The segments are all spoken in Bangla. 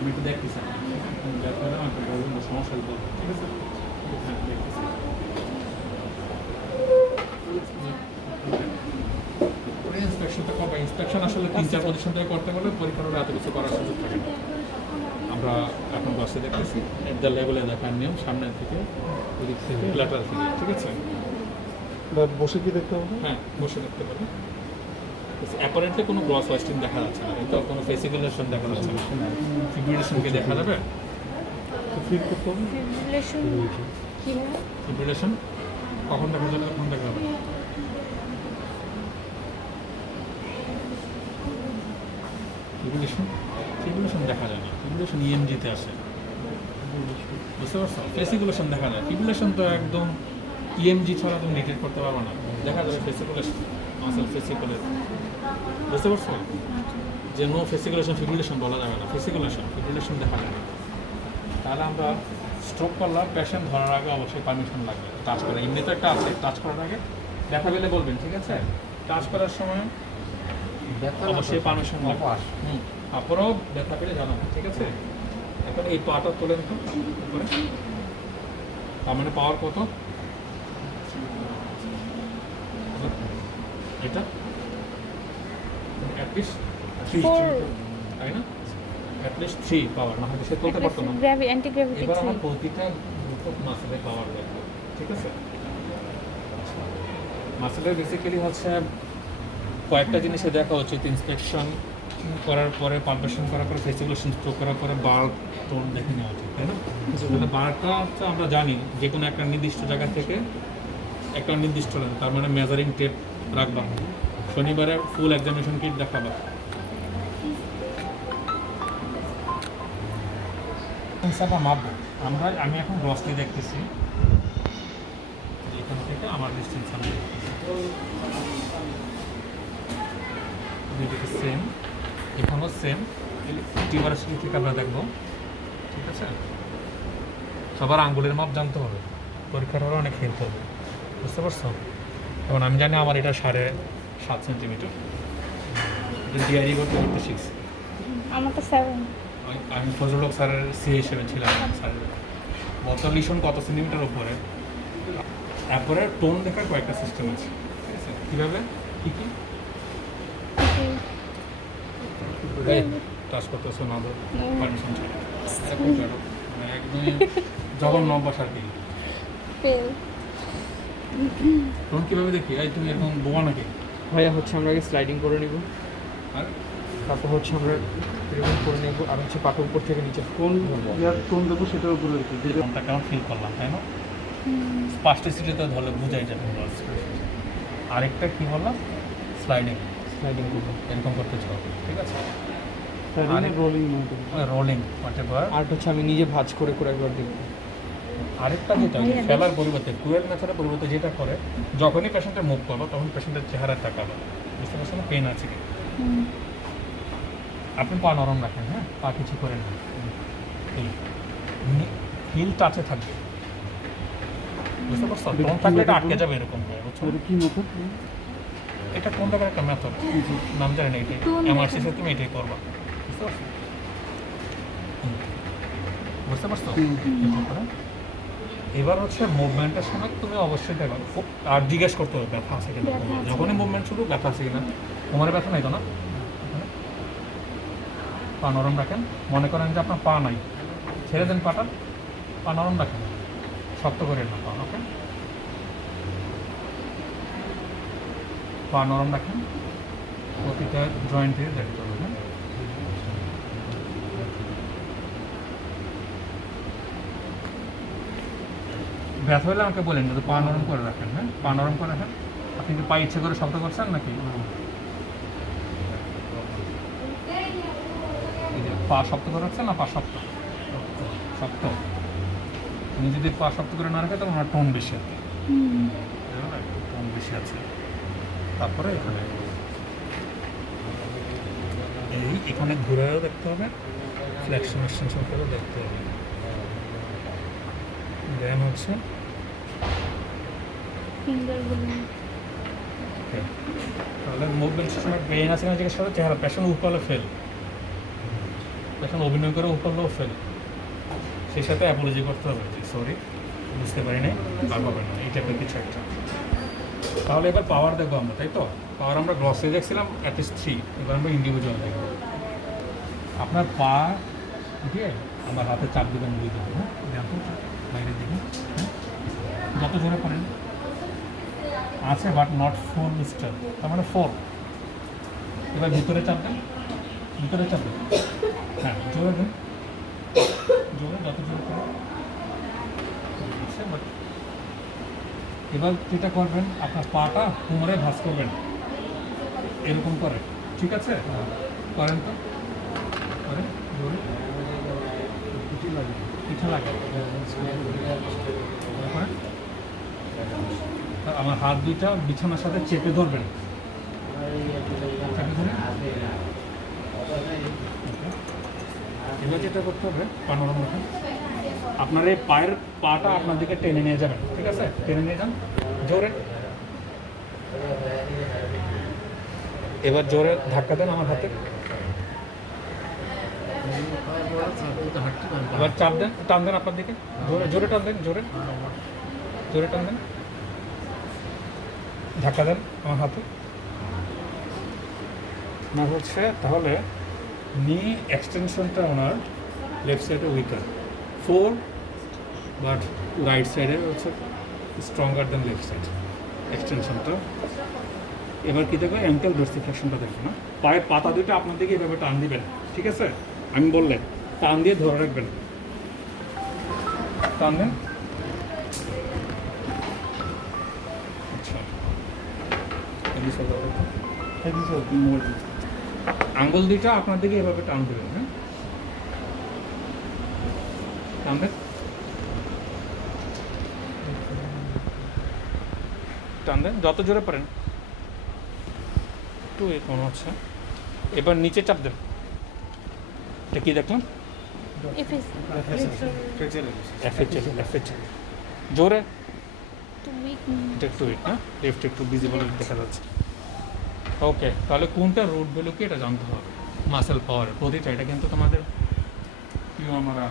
আমি একটু দেখতেছি ব্যথা হলে আমাকে বলবেন বা সমস্যা হলে বলবেন, ঠিক আছে? হ্যাঁ, দেখতেছি। ইন্সপেকশনটা করবে। ইন্সপেকশন আসলে 3-4 পজিশন থেকে করতে গেলে পরীক্ষার হলে এত কিছু করার সুযোগ থাকে না। আমরা এখন বাসে দেখতেছি একটা লেভেলে দেখার নিয়ম সামনের থেকে ওদিক থেকে ল্যাটারাল থেকে, ঠিক আছে? বসে কি দেখতে হবে? হ্যাঁ, বসে দেখতে পারি। অ্যাপারেন্টলি কোনো গ্রস ওয়েস্টিং দেখা যাচ্ছে না, কিন্তু কোনো ফেসিকুলেশন দেখা যাচ্ছে না। ফিব্রিলেশনকে দেখা যাবে? ফিল করতে হবে। ফিব্রিলেশন কিভাবে? ফিব্রিলেশন কখন দেখা যাবে, কখন দেখা যাবে? ফিব্রিলেশন ফিব্রিলেশন দেখা যায় না। ফিব্রিলেশন ইএমজিতে আসে, বুঝতে পারছো? ফেসিকুলেশন দেখা যায়। ফিব্রিলেশন তো একদম ইএমজি ছাড়া তুমি ডিটেক্ট করতে পারবে না। দেখা যাবে ফেসিকুলেশন, মাসেল ফেসিকুলেশন, বুঝতে পারছো? যে নো ফেসিকুলেশন ফিব্রিলেশন বলা যাবে না, ফিব্রিলেশন দেখা যায় না। তাহলে আমরা স্ট্রোক করলাম, পেশেন্ট ধরার আগে অবশ্যই পারমিশন লাগবে টাচ করা। এমনিতে একটা আছে, টাচ করার আগে দেখা পেলে বলবেন, ঠিক আছে? টাচ করার সময় অবশ্যই পারমিশন লাগবে। তারপরেও ব্যথা পেলে জানাবেন, ঠিক আছে? এখন এই পাটা তোলেন তো উপরে। তার মানে পাওয়ার কত? এটা অ্যাটলিস্ট 3, 4 তাই না? অ্যাটলিস্ট 3 পাওয়ার, না হলে সে তুলতে পারতো না। অ্যান্টি গ্র্যাভিটি এবার আমার প্রতিটা মাসেলে পাওয়ার দেখবো, ঠিক আছে? মাসেলের বেসিক্যালি হচ্ছে কয়েকটা জিনিসে দেখা উচিত। ইন্সপেকশন করার পরে, পালপেশন করার পরে, ফেসিকুলেশন স্ট্রোক করার পরে বাল্ব টোন দেখে নেওয়া উচিত, তাই না? তাহলে বাল্বটা হচ্ছে আমরা জানি যে কোনো একটা নির্দিষ্ট জায়গা থেকে একটা নির্দিষ্ট লাগে, তার মানে মেজারিং টেপ রাখবা, শনিবারে ফুল এক্সামিনেশন কিট দেখাবা। মাপবো আমি এখন গ্রসলি দেখতেছি, এখান থেকে আমার ডিস্টেন্স আমি সেম, এখানেও সেম। টিউবারাসিটি থেকে আমরা দেখবো, ঠিক আছে? সবার আঙ্গুলের মাপ জানতে হবে, পরীক্ষার হলে অনেক হেল্প হবে, বুঝতে পারছো? এখন আমি জানি আমার এটা 7.5 সেন্টিমিটার, এটা ডিআরি করতে শিখছি। আমার তো 7। আমি ফজলুল হক স্যারের সি হিসেবে ছিলাম। স্যারের বলতো লিশন কত সেন্টিমিটার উপরে। তারপরে টোন দেখার কয়েকটা সিস্টেম আছে, ঠিক আছে? কীভাবে কী কী টাচ করতেছো না, ধর পারমিশন ছিল মানে একদমই জঘন্য অভ্যাস আর কি। ফেল। টোন কীভাবে দেখি? এই তুমি এরকম বোমা নাকি? ভাইয়া হচ্ছে আমরা আগে স্লাইডিং করে নিব, আর তারপর হচ্ছে আমরা এরকম করে নেব, আর হচ্ছে পাটা উপর থেকে নিচে কোন ইয়ার টোন দেবো সেটার উপরে রেখে টোনটা কেমন ফিল করলাম, তাই না? স্পাস্টিসিটিতে ধরলে বোঝাই যাবে। আরেকটা কী বললাম? স্লাইডিং করবো। এরকম করতে চাও, ঠিক আছে? Rolling rolling whatever. আর হচ্ছে আমি নিজে ভাঁজ করে করে একবার দেখবো। আরেকটা যেটা ফেলার পরিবর্তে, টুয়েল মেথডের পরিবর্তে যেটা করে, যখনই পেশেন্টের মুভ করবো তখন পেশেন্টের চেহারা তাকাবো, বুঝতে পারছেন না পেন আছে কি। আপনি পা নরম রাখেন, হ্যাঁ, পা কিছু করেন না, হিল টাচে থাকবে, বুঝতে পারছো? টোন থাকলে এটা আটকে যাবে এরকম করে, বুঝছো? কি মেথড? এটা কোন দেখার একটা মেথড, নাম জানেন এটাই, এমআরসিসে তুমি এটাই করবা, বুঝতে পারছো? বুঝতে পারছো? এরকম করে। এবার হচ্ছে মুভমেন্টের সময় তুমি অবশ্যই দেখো আর জিজ্ঞেস করতে হবে ব্যথা আছে কিনা। যখনই মুভমেন্ট শুরু, ব্যথা আছে কিনা। কোমরে ব্যথা নাই তো না? পা নরম রাখেন। মনে করেন যে আপনার পা নাই, ছেড়ে দেন পাটা, পা নরম রাখেন, শক্ত করে না পা, ওকে? পা নরম রাখেন, প্রতিটা জয়েন্ট থেকে দেখতে হবে, হ্যাঁ? ব্যথা হলে আমাকে বলেন, যদি পা নরম করে রাখেন, হ্যাঁ, পা নরম করে রাখেন। আপনি কি পা ইচ্ছে করে শক্ত করছেন নাকি? পা শক্ত করে রাখছেন না পা শক্ত? শক্ত। তুমি যদি পা শক্ত করে না রাখে তখন আমার টোন বেশি আছে, টোন বেশি আছে। তারপরে এখানে এখানে ঘুরেও দেখতে হবে, ফ্লেকশন এক্সটেনশন করেও দেখতে হবে। দেন হচ্ছে তাহলে মুভমেন্টের সময় পেইন আছে না জিজ্ঞেস করে, চেহারা পেশেন্ট উপরে ফেল এখন অভিনয় করে উপরলেও ফেল, সেই সাথে অ্যাপোলজি করতে হবে যে সরি বুঝতে পারি নাই, আর পাবেন না, এই টাইপের কিছু একটা। তাহলে এবার পাওয়ার দেখবো আমরা, তাই তো? পাওয়ার আমরা গ্লসে দেখছিলাম অ্যাটলিস্ট 3, এবার আমরা ইন্ডিভিজুয়াল দেখবো। আপনার পা দিয়ে আমার হাতে চাপ দেবেন 2 দিকে, হ্যাঁ দেখো বাইরের দিকে, হ্যাঁ যত জোরে পারেন আছে, বাট নট 4 মিস্টার, তার মানে 4। এবার ভিতরে চাপ দেন, ভিতরে চাপ দেন, হ্যাঁ জোরে দেন, জোরে যত জোরে পারেন। বাট এবার যেটা করবেন, আপনার পাটা কোমরে ভাঁজ করবেন এরকম করে, ঠিক আছে? করেন তো, করেন জোরে, পিঠে লাগে করেন। আর আমার হাত দুইটা বিছানার সাথে চেপে ধরবেন, চেপে ধরে। এবার যেটা করতে হবে, পানোরাম রাখেন, আপনার এই পায়ের পাটা আপনার দিকে টেনে নিয়ে যাবেন, ঠিক আছে? টেনে নিয়ে যান জোরে, এবার জোরে ধাক্কা দেন আমার হাতে, এবার চাপ দেন, টান দেন আপনার দিকে, জোরে জোরে টান দেন, জোরে জোরে টান দেন, ধাক্কা দেন আমার হাতে। না হচ্ছে তাহলে নি এক্সটেনশনটা ওনার লেফট সাইডে উইকার, 4 বাট রাইট সাইডে হচ্ছে স্ট্রঙ্গার দেন লেফট সাইড এক্সটেনশনটা। এবার কী দেখবে, অ্যাঙ্কেল ডোর্সিফ্লেকশনটা দেখবে না, পায়ের পাতা দুটো আপনার দিকে এভাবে টান দিবেন, ঠিক আছে? আমি বললে টান দিয়ে ধরে রাখবেন, টান দেন। আচ্ছা আঙ্গুল দুইটা আপনার দিকে এভাবে টান দেবেন, হ্যাঁ টান দেন, টান দেন যত জোরে পারেন, একটু মনে হচ্ছে। এবার নিচে চাপ দেন, এটা কি দেখলাম? জোরে, এটা একটু উইক না, লেফট একটু ভিজিবল দেখা যাচ্ছে। ওকে, তাহলে কোনটা রুট ভ্যালু কি এটা জানতে হবে, মাসেল পাওয়ার প্রতিটা, এটা কিন্তু তোমাদের কি আমরা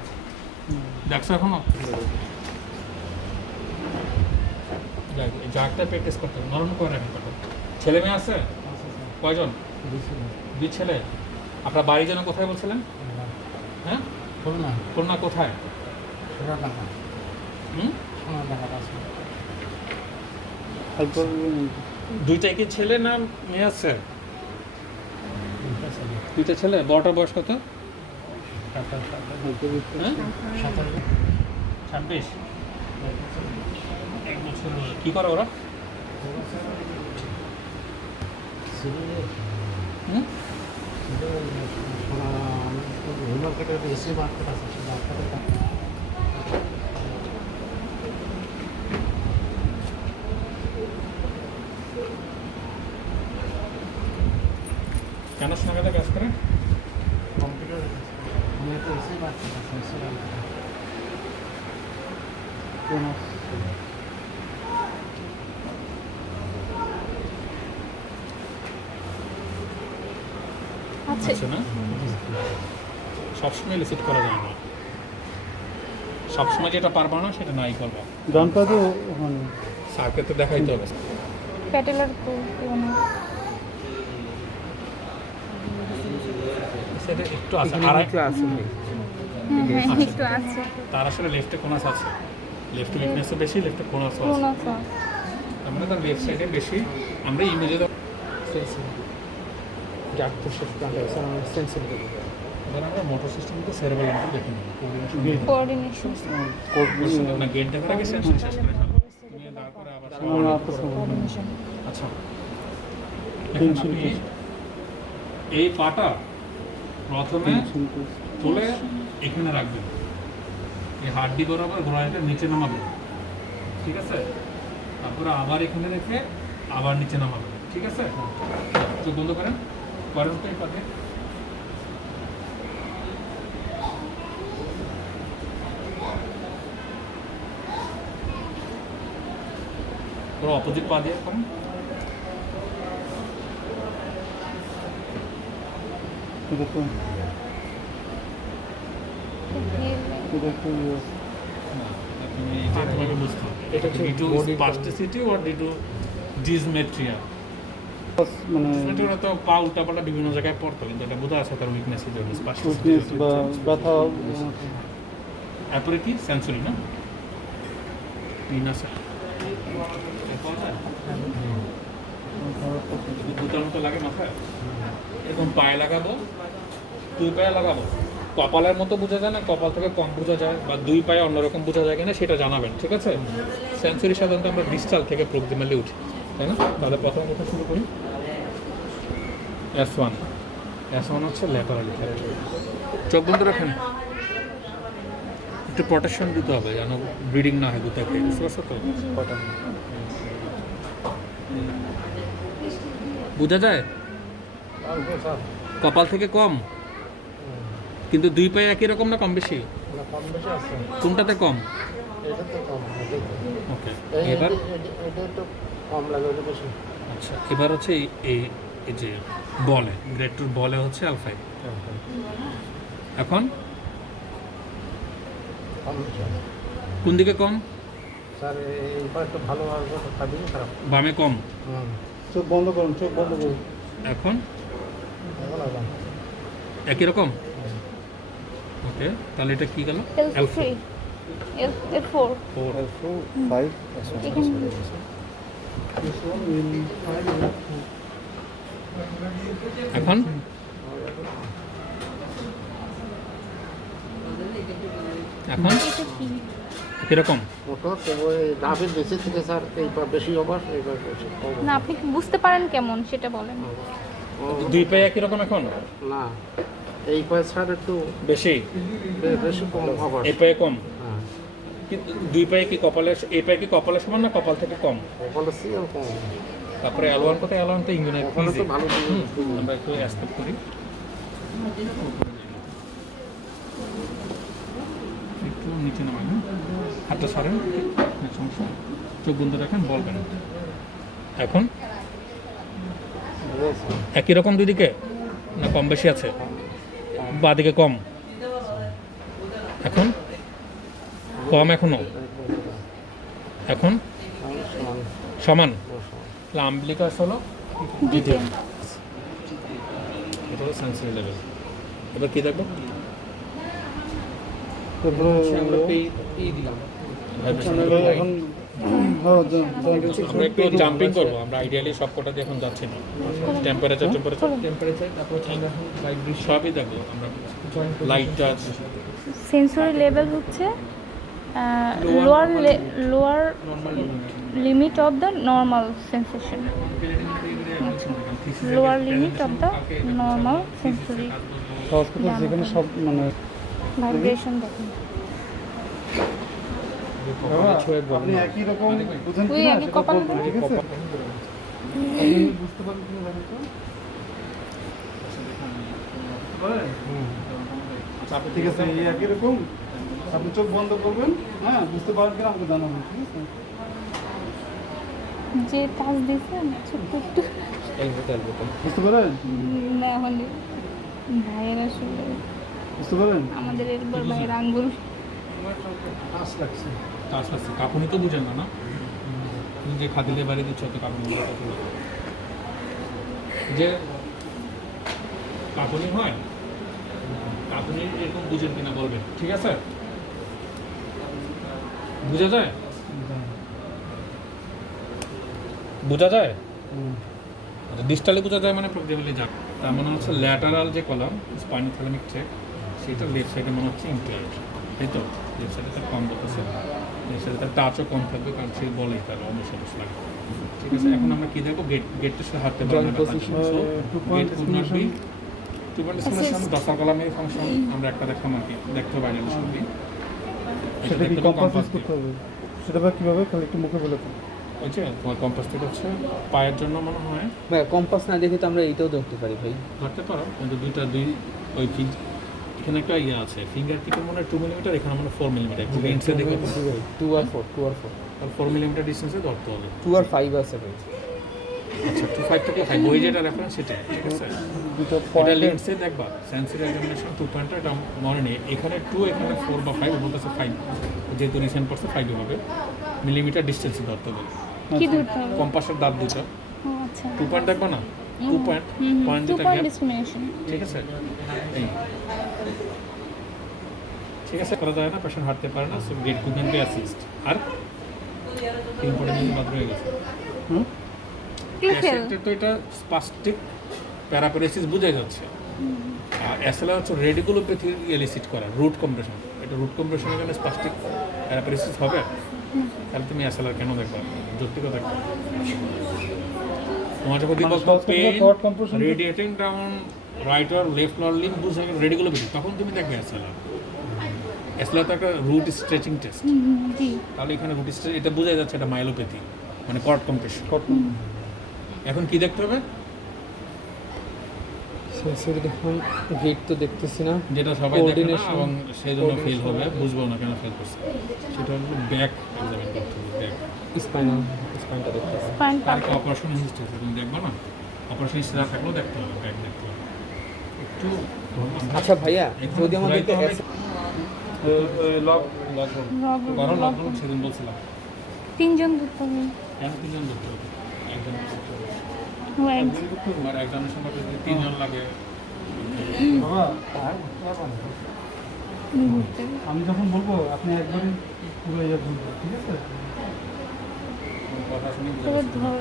দেখছো এখনো, জাগটা প্র্যাকটিস করতে হবে, নরম করে রাখেন কথা। ছেলে মেয়ে আছে কয়জন? 2 ছেলে। আপনার বাড়ি যেন কোথায় বলছিলেন? হ্যাঁ খুলনা কোথায়? দুইটাই কি ছেলে না মেয়ে আছে? 2টা ছেলে। বড়টার বয়স কত? 26। 1 বছর। কি করে ওরা? কেন সঙ্গে কাজ করে? আচ্ছা না, সবসময় লিসিট করা যায় না, সবসময় যেটা পারবা না সেটা নাই করবা। গানটা তো ওখানে স্যারকে তো দেখাইতে হবে। প্যাটেলার সেটা একটু আছে, আর একটু আছে, একটু আছে, তার আসলে লেফটে কোনাস আছে, লেফট উইকনেসও বেশি, লেফটে কোনাস আছে, তার মানে তার লেফট সাইডে বেশি। আমরা ইমেজে এবার আমরা মোটর সিস্টেমকে সেরেবেলামটা দেখে নেব, কোঅর্ডিনেশন না গেট দেখার আগে সেন্সর শেষ করে ফেলো, তুমি তারপরে আবার আচ্ছা এখন আপনি এই পাটা প্রথমে তুলে এখানে রাখবেন, এই হাড্ডি বরাবর ঘোড়াটা নিচে নামাবেন, ঠিক আছে? তারপরে আবার এখানে রেখে আবার নিচে নামাবেন, ঠিক আছে? চোখ বন্ধ করেন, করেন তো এই পাতে। পুরো অপোজিট পা দিয়ে করেন। দেখুন এটা একটু না, তুমি এটা তোমাকে বুঝতে হবে। এটা হচ্ছে ডিটু body স্পাস্টিসিটি or ডিটু ডিসমেট্রিয়া। মানে ডিসমেট্রিয়া তো পা উল্টাপাল্টা বিভিন্ন জায়গায় পড়তো, কিন্তু এটা বোঝা আছে তার উইকনেস হিসেবে উইকনেস স্পাস্টিসিটি। বা ব্যথা তারপরে কি সেন্সরি না ইনাসা দুটার মতো লাগে মাথায়, এরকম পায়ে লাগাবো, দুই পায়ে লাগাবো। কপালের মতো বোঝা যায় না, কপাল থেকে কম বোঝা যায়, বা দুই পায়ে অন্যরকম বোঝা যায় কিনা সেটা জানাবেন, ঠিক আছে? সেন্সরি সাধারণত আমরা ডিস্টাল থেকে প্রক্সিমালি উঠি, তাই না? তাহলে প্রথম কথা শুরু করি। S1 হচ্ছে ল্যাটারালি। চোখ বন্ধ রাখেন, একটু প্রোটেকশন দিতে হবে যেন ব্লিডিং না হয় গুতাকে, বুঝতে পারছো তো? বোঝা যায় কপাল থেকে কম, কিন্তু দুই পায়ে একই রকম না কম বেশি? কম বেশি আছে, কোনটাতে কম? এটা তো কম, ওকে, এবার এটা তো কম লাগে, ওটা বেশি। আচ্ছা, এবার হচ্ছে এই এই যে বলে গ্রেড টুর বলে হচ্ছে আলফাই। এখন কম বেশি কোন দিকে কম? স্যার এইবার একটু ভালো আসবে, খাবি খারাপ। বামে কম। চোখ বন্ধ করুন, চোখ বন্ধ করুন। এখন এখন আরাম। একই রকম। ওকে, তাহলে এটা কি গেল? L3 L4 4 5 এখানে এখন এখন এটা কি? কিরকম? ওটা তো ওই ডাবের বেশি থেকে স্যার, এইবার বেশি ওভার, এইবার বেশি কম। না আপনি কি বুঝতে পারেন কেমন সেটা বলেন। দুই পায়ে একই রকম এখন? না, এই পায়ে স্যার একটু বেশি, বেশি কম ওভার। এই পায়ে কম। হ্যাঁ, কিন্তু দুই পায়ে কি কপালের, এই পায়ে কি কপালের সমান না কপাল থেকে কম? ওভার সি আর কম। তারপরে L1 কত? L1 তো ইঞ্জিনিয়ার ওখানে তো ভালো আমরা একটু অ্যাসপেক্ট করি, একটু নিচে নামান, হ্যাঁ? হাতটা সরেন, হ্যাঁ, সমস্যা নেই। চোখ বন্ধ রাখেন, বলবেন। এখন একই রকম দুই দিকে না কম বেশি আছে? বা দিকে কম, এখন কম, এখনো এখন সমান। আম্বলিকাস হলো দ্বিতীয় এটা হলো সেন্সরি লেভেল। এবার কি দেখবো? আমরা একটু জাম্পিং করবো, আমরা আইডিয়ালি সব কটা দিয়ে এখন যাচ্ছি না। টেম্পারেচার তারপর সবই দেখবো আমরা, লাইট টাচ। সেন্সরি লেভেল হচ্ছে lower limit of the normal sensation, lower limit of the normal sensory যেখানে সব মানে ভাইব্রেশন দেখেন। আপনি একই রকম বুঝেন ওই কিনা আগে সেটা কপাল বলবেন, ঠিক আছে? আপনি বুঝতে পারেন কিনা দেখেন তো? ঠিক আছে, এই একই রকম আপনি চোখ বন্ধ করবেন, হ্যাঁ, বুঝতে পারেন কিনা আমাকে জানাবেন, ঠিক আছে? যে টাচ দিয়েছেন ছোট্ট একটু বুঝতে পারেন, না হলে ভাইয়ের আসলে বুঝতে পারেন? আমাদের এরপর ভাইয়ের আঙ্গুল টাচ লাগছে। টাচ আছে, কাপুনি তো বুঝেন না, না? তুমি যে খাদিলে বাড়ি দিচ্ছ তো কাপুনি যে কাপুনি হয়, কাপুনি এরকম বুঝেন কিনা বলবেন, ঠিক আছে? বুঝা যায়? বোঝা যায়? আচ্ছা, ডিস্টালে বোঝা যায় মানে প্রক্রিয়ালি যাক, তার মানে হচ্ছে ল্যাটারাল যে কলাম স্পাইনোথ্যালামিক ট্র্যাক, সেটা লেফট সাইডে মনে হচ্ছে ইম্পেয়ার্ড, তাই তো? লেফট সাইডে তার কম বলতেছে, লেফট সাইডে তার টাচও কম থাকবে, কারণ সে বলেই তার অন্য সমস্যা লাগে, ঠিক আছে? এখন আমরা কি দেখবো? গেটটা সে হাঁটতে পারবে না, gait could not be two point stimulation, দশার কলামের ফাংশন আমরা একটা দেখলাম আর কি, দেখতে পাই না সবই। সেটা কি কম্পাস ইউজ করতে হবে? সেটা বা কিভাবে? খালি একটু মুখে বলে দিন। ওই যে তোমার কম্পাস থেকে হচ্ছে পায়ের জন্য মনে হয় ভাই কম্পাস না দেখে তো আমরা এইটাও ধরতে পারি ভাই। ধরতে পারো, কিন্তু ওই এখানে একটা ইয়ে আছে, ফিঙ্গার টিপে মনে হয় 2 মিলিমিটার, এখানে মনে হয় 4 মিলিমিটার, একটু রেঞ্জে দেখে 2 আর 4 আর 4 মিলিমিটার ডিস্টেন্সে ধরতে হবে। 2 আর 5 আছে ভাই। আচ্ছা 25 থেকে 5 বই যেটা রেফারেন্স সেটা ঠিক আছে। দুটো এটা পয়েন্ট লিন্সে দেখবা সেন্সরি এক্সামিনেশন 2 পয়েন্ট এটা মনে নেই, এখানে 2 এখানে 4 বা 5 বলতেছে 5, যেহেতু রিসেন্ট পড়ছে 5 হবে। মিলিমিটার ডিস্টেন্সে ধরতে হবে, কি ধরতে হবে? কম্পাসের দাঁত দুটো ও আচ্ছা 2 পয়েন্ট দেখবা না, 2 পয়েন্ট পয়েন্ট 2 যেটা পয়েন্ট gap, ডিসক্রিমিনেশন। ঠিক আছে। এই ঠিক আছে, করা যায় না, পেশেন্ট হাঁটতে পারে না, so gait to can be assist. আর ইম্পর্টেন্ট জিনিস বাদ রয়ে গেছে, পিউপেল পেশেন্টের তো এটা স্পাস্টিক প্যারাপ্যারেসিস বোঝাই যাচ্ছে। আর এসএলআর হচ্ছে রেডিকুলোপ্যাথি এলিসিট করা, রুট কম্প্রেশন। এটা রুট কম্প্রেশনের কারণে স্পাস্টিক প্যারাপ্যারেসিস হবে, তাহলে তুমি এসএলআর কেন দেখবা? যৌক্তিক দেখবা। তোমার যখন মানে বলতো সবসময় pain third compression radiating down right or left lower limb বুঝে রেডিকুলোপ্যাথি, তখন তুমি দেখবে এসএলআর। এসএলআর তো একটা রুট স্ট্রেচিং টেস্ট, জি তাহলে এখানে রুট স্ট্রেচ এটা বোঝা যাচ্ছে এটা মাইলোপ্যাথি, মানে কর্ড কম্প্রেশন। এখন কি দেখতে হবে? সেন্সরি দেখুন, গেট তো দেখতেছি না। যেটা সবাই দেখে না Coordination. এবং সেই জন্য ফেল হবে, বুঝবো না কেন ফেল করছে, সেটা হলো ব্যাক এক্সামিন করতে হবে। ব্যাক স্পাইনটা দেখতেছি। স্পাইন তার অপারেশন হিস্ট্রি তুমি দেখবা না, অপারেশন হিস্ট্রি না থাকলেও দেখতে হবে, ব্যাক দেখতে হবে একটু। আচ্ছা ভাইয়া, এখন যদি আমাদেরকে ঘুরাইতে হবে। লক বড় লকডাউন সেদিন বলছিলাম, 3 জন ধরতে হবে। কেন 3 জন ধরতে হবে? একজন ধরতে হবে। ও এক- আর এক্সামিনেশন করতে যদি 3 জন লাগে, বাবা ঘুরতে হবে। আমি যখন বলবো আপনি একবারই পুরো ইয়ে ঘুরবো, ঠিক আছে? কথা শুনে বুঝে তবে গেছে। ধর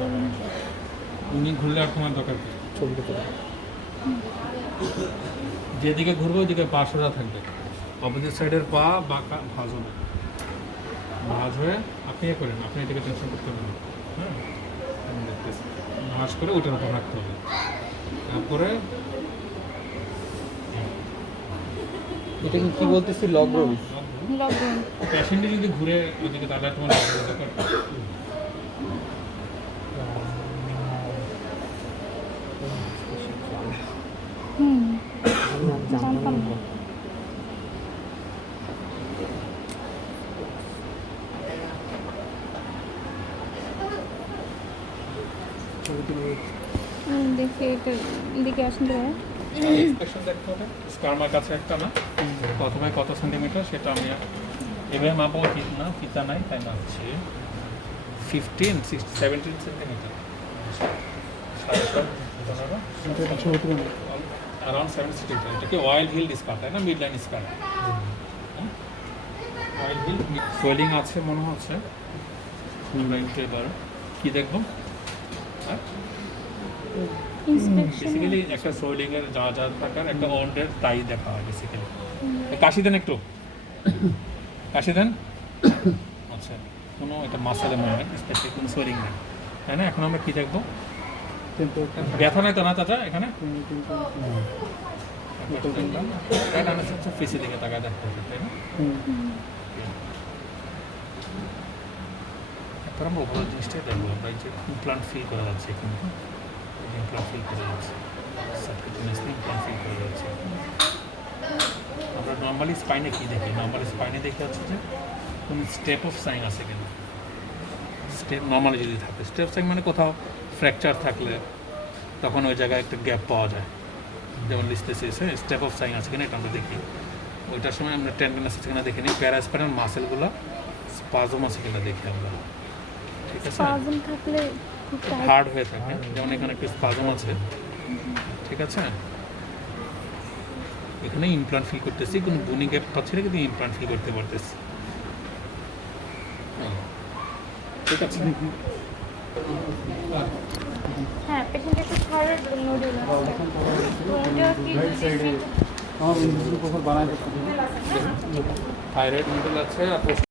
উনি ঘুরলে আর তোমার দরকার কি? ছবিটা তুলে। যেদিকে ঘুরবে ওইদিকে পা সোজা থাকবে, অপোজিট সাইডের পা বাঁকা ভাঁজ হবে, ভাঁজ হয়ে আপনি এ করেন, আপনি এটাকে টেনশন করতে পারেন। হ্যাঁ, আমি দেখতেছি। ভাঁজ করে ওটার উপর রাখতে হবে, তারপরে এটা কি বলতেছি, লগ রোল? লকডাউন পেশেন্টে যদি ঘুরে ওইদিকে, তাহলে তোমার দরকার কি? জানতাম না। দেখি এটা এদিকে আসুন তো ভাইয়া। ইন্সপেকশন দেখতে হবে, স্কার্মার কাছে একটা না, প্রথমে কত সেন্টিমিটার সেটা আমি এভাবে মাপবো, ঠিক না ফিতা নাই তাই না, হচ্ছে 15, 16, 17 সেন্টিমিটার, 15 অ্যারাউন্ড 7 সেন্টিমিটার। এটাকে অয়েল হিল স্কার, তাই না, মিড লাইন স্কার। অয়েল হিল সোয়েলিং আছে মনে হচ্ছে। আমরা একটু এবার কী দেখবো? হ্যাঁ, ইন্সপেকশন বেসিক্যালি একটা সোয়েলিং এর যা যা থাকার একটা অন্ডের তাই দেখা হয় বেসিক্যালি। কাশি দেন একটু, কাশি দেন। আচ্ছা, কোনো এটা মাসালে মনে হয় স্পেশালি কোনো সোয়েলিং নেই, তাই না? এখন আমরা কী দেখবো? ব্যথা নাই তো না চাচা এখানে? ফেসের দিকে তাকায় দেখতে হবে, তাই না? এরপর আমরা ওভারঅল জিনিসটাই দেখবো, আমরা এই যে ইমপ্লান্ট ফিল করা যাচ্ছে এখানে, ইমপ্লান্ট ফিল করা যাচ্ছে, সাবকিউটেনিয়াসলি ইমপ্লান্ট ফিল করা যাচ্ছে। আমরা নর্মালি স্পাইনে কী দেখি? নর্মালি স্পাইনে দেখে হচ্ছে যে কোনো স্টেপ অফ সাইন আছে কিনা। স্টেপ নর্মালি যদি থাকে, স্টেপ সাইন মানে কোথাও ফ্র্যাকচার থাকলে তখন ওই জায়গায় একটা গ্যাপ পাওয়া যায়, যেমন লিস্টেসিস, হ্যাঁ, স্টেপ অফ সাইন আছে কিনা এটা আমরা দেখি। ওইটার সময় আমরা টেন্ডনেস আছে কিনা দেখে নিই, প্যারাস্পাইনাল মাসেলগুলো স্পাজম আছে কিনা দেখি আমরা, ঠিক আছে? স্পাজম থাকলে খুব টাইট হার্ড হয়ে থাকে, যেমন এখানে একটু স্পাজম আছে, ঠিক আছে? এখানে ইমপ্লান্ট ফিল করতেছি, কোনো বুনি গ্যাপ পাচ্ছি না, কিন্তু ইমপ্লান্ট ফিল করতে পারতেছি, ঠিক আছে? হ্যাঁ পেশেন্ট একটু থাইরয়েড নোডুল আছে তো এটা কি আমার প্রোফাইল বানাই দিচ্ছি। থাইরয়েড নিডল আছে আর